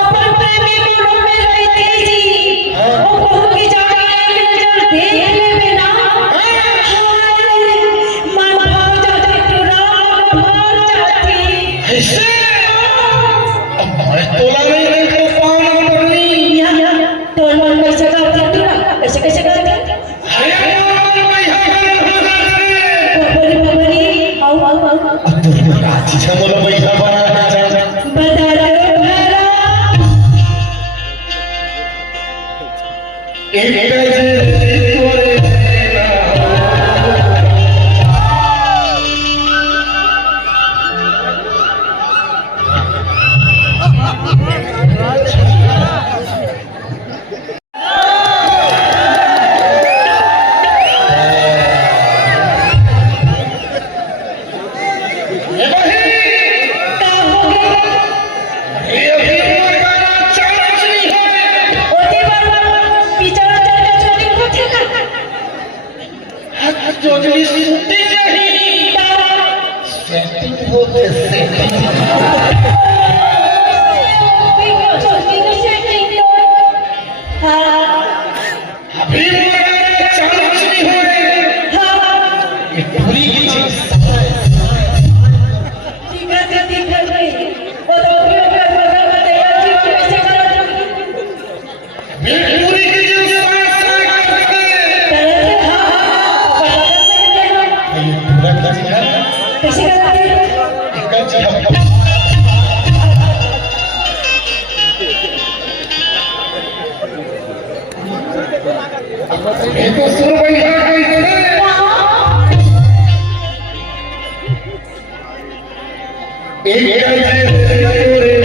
अपन प्रेमी मनों में रहती जी वो कहूँ कि जाने एक नजर देख ले ना मन भाग जाती पूरा भाग जाती ऐसे तोला नहीं तो पाँव न पड़नी तोल मन कैसे करती तू कैसे कैसे करती बोलो पैसा बता एक